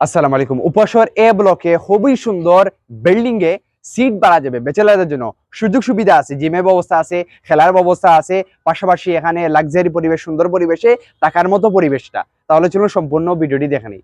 আসসালামু আলাইকুম। উপশহর এ ব্লকে খুবই সুন্দর বিল্ডিং এ সিট বাড়া যাবে ব্যাচেলারদের জন্য। সুযোগ সুবিধা আছে, জিমের ব্যবস্থা আছে, খেলার ব্যবস্থা আছে, পাশাপাশি এখানে লাক্সারি পরিবেশ, সুন্দর পরিবেশে থাকার মতো পরিবেশটা। তাহলে চলুন সম্পূর্ণ ভিডিওটি দেখে নিই।